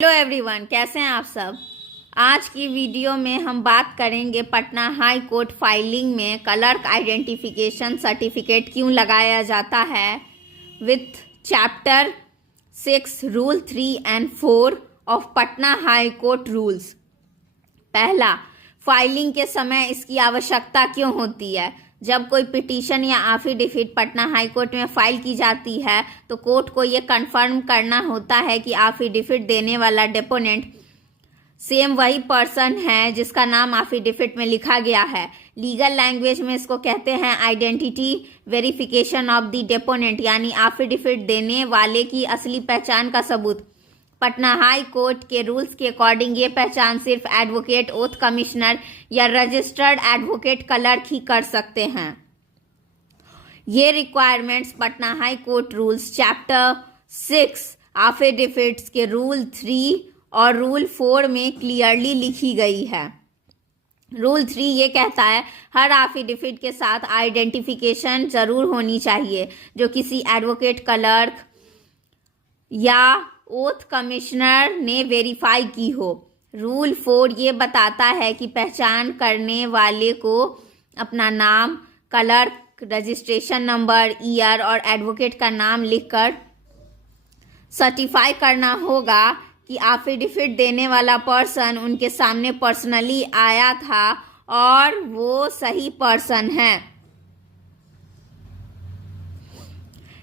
Hello everyone, कैसे हैं आप सब। आज की वीडियो में हम बात करेंगे पटना हाई कोर्ट फाइलिंग में क्लर्क आइडेंटिफिकेशन सर्टिफिकेट क्यों लगाया जाता है with chapter 6 rule 3 and 4 of Patna high court rules. पहला, फाइलिंग के समय इसकी आवश्यकता क्यों होती है। जब कोई पिटीशन या एफिडेविट पटना हाई कोर्ट में फाइल की जाती है तो कोर्ट को ये कंफर्म करना होता है कि एफिडेविट देने वाला डेपोनेंट सेम वही पर्सन है जिसका नाम एफिडेविट में लिखा गया है। लीगल लैंग्वेज में इसको कहते हैं identity verification of the deponent, यानी एफिडेविट देने वाले की असली पहचान का सबूत। पटना हाई कोर्ट के रूल्स के अकॉर्डिंग ये पहचान सिर्फ एडवोकेट, ओथ कमिश्नर या रजिस्टर्ड एडवोकेट क्लर्क ही कर सकते हैं। ये requirements Patna high court rules chapter 6 affidavits के रूल 3 और रूल 4 में क्लियरली लिखी गई है। रूल 3 ये कहता है हर एफिडेविट के साथ आइडेंटिफिकेशन जरूर होनी चाहिए जो किसी एडवोकेट, क्लर्क या ओथ कमिश्नर ने वेरीफाई की हो। रूल 4 ये बताता है कि पहचान करने वाले को अपना नाम, क्लर्क रजिस्ट्रेशन नंबर, ईयर और एडवोकेट का नाम लिखकर सर्टिफाई करना होगा कि एफिडेविट देने वाला पर्सन उनके सामने पर्सनली आया था और वो सही पर्सन है।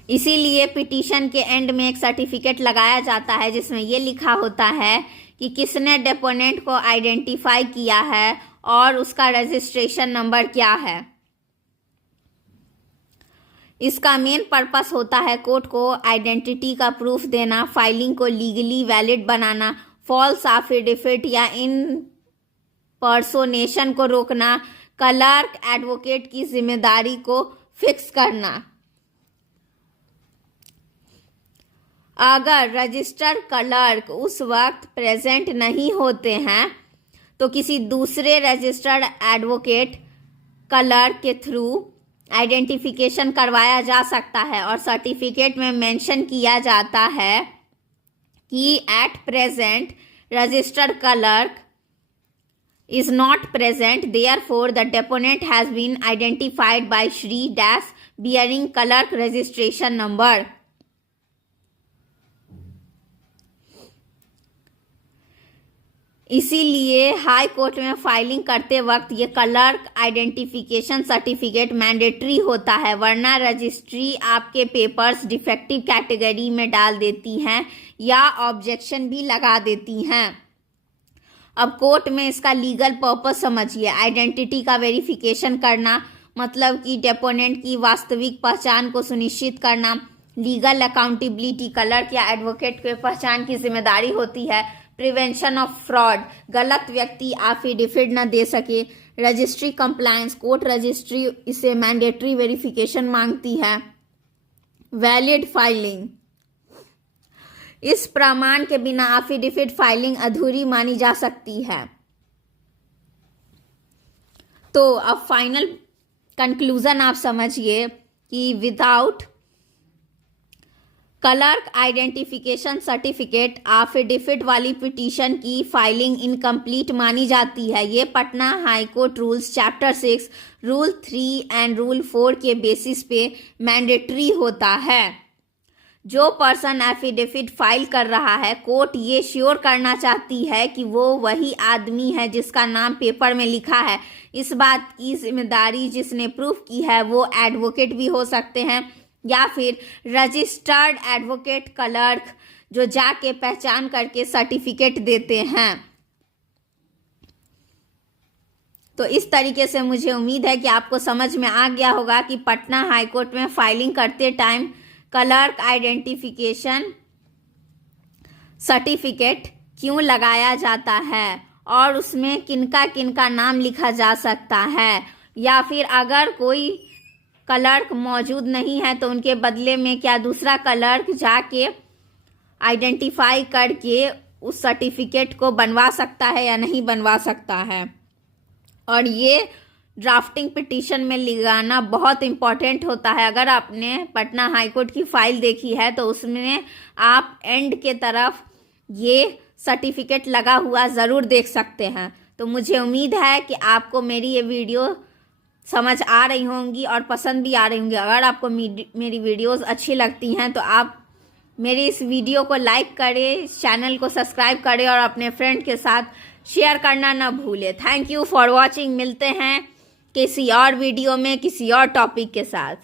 इसीलिए पिटीशन के एंड में एक सर्टिफिकेट लगाया जाता है जिसमें ये लिखा होता है कि किसने डेपोनेंट को आइडेंटिफाई किया है और उसका रजिस्ट्रेशन नंबर क्या है। इसका मेन पर्पस होता है कोर्ट को आइडेंटिटी का प्रूफ देना, फाइलिंग को लीगली वैलिड बनाना, फॉल्स एफिडेविट या इन पर्सोनेशन को रोकना, क्लर्क एडवोकेट की जिम्मेदारी को फिक्स करना। अगर रजिस्टर्ड क्लर्क उस वक्त प्रेजेंट नहीं होते हैं तो किसी दूसरे रजिस्टर्ड एडवोकेट क्लर्क के थ्रू आइडेंटिफिकेशन करवाया जा सकता है और सर्टिफिकेट में मेंशन किया जाता है कि at present registered clerk is not present, therefore the deponent has been identified by Shri Dash bearing clerk registration number। इसीलिए हाई कोर्ट में फाइलिंग करते वक्त ये क्लर्क आइडेंटिफिकेशन सर्टिफिकेट मैंडेटरी होता है, वरना रजिस्ट्री आपके पेपर्स डिफेक्टिव कैटेगरी में डाल देती हैं या ऑब्जेक्शन भी लगा देती हैं। अब कोर्ट में इसका लीगल पर्पस समझिए। आइडेंटिटी का वेरिफिकेशन करना मतलब कि डेपोनेंट की वास्तविक पहचान को सुनिश्चित करना। लीगल अकाउंटेबिलिटी, क्लर्क या एडवोकेट के पहचान की जिम्मेदारी होती है। प्रिवेंशन ऑफ फ्रॉड, गलत व्यक्ति एफिडेविट न दे सके। रजिस्ट्री कंप्लायंस, कोर्ट रजिस्ट्री इसे मैंडेटरी वेरिफिकेशन मांगती है। वैलिड फाइलिंग, इस प्रमाण के बिना एफिडेविट फाइलिंग अधूरी मानी जा सकती है। तो अब फाइनल कंक्लूजन आप समझिए कि without clerk identification certificate affidavit वाली पिटीशन की फाइलिंग इनकम्प्लीट मानी जाती है। ये Patna high court rules chapter 6 rule 3 and rule 4 के बेसिस पे मैंडेटरी होता है। जो पर्सन एफिडेविट फाइल कर रहा है, कोर्ट ये श्योर करना चाहती है कि वो वही आदमी है जिसका नाम पेपर में लिखा है। इस बात की जिम्मेदारी जिसने प्रूफ की है वो एडवोकेट भी हो सकते हैं या फिर रजिस्टर्ड एडवोकेट क्लर्क जो जाके पहचान करके सर्टिफिकेट देते हैं। तो इस तरीके से मुझे उम्मीद है कि आपको समझ में आ गया होगा कि पटना हाई कोर्ट में फाइलिंग करते टाइम क्लर्क आइडेंटिफिकेशन सर्टिफिकेट क्यों लगाया जाता है और उसमें किनका किनका नाम लिखा जा सकता है, या फिर अगर कोई क्लर्क मौजूद नहीं है तो उनके बदले में क्या दूसरा क्लर्क जाके आइडेंटिफाई करके उस सर्टिफिकेट को बनवा सकता है या नहीं बनवा सकता है। और ये ड्राफ्टिंग पिटीशन में लगाना बहुत इम्पॉर्टेंट होता है। अगर आपने पटना हाई कोर्ट की फाइल देखी है तो उसमें आप एंड के तरफ ये सर्टिफिकेट लगा हुआ ज़रूर देख सकते हैं। तो मुझे उम्मीद है कि आपको मेरी ये वीडियो समझ आ रही होंगी और पसंद भी आ रही होंगी। अगर आपको मेरी वीडियोस अच्छी लगती हैं तो आप मेरी इस वीडियो को लाइक करें, चैनल को सब्सक्राइब करें और अपने फ्रेंड के साथ शेयर करना ना भूलें। Thank you for watching. मिलते हैं किसी और वीडियो में किसी और टॉपिक के साथ।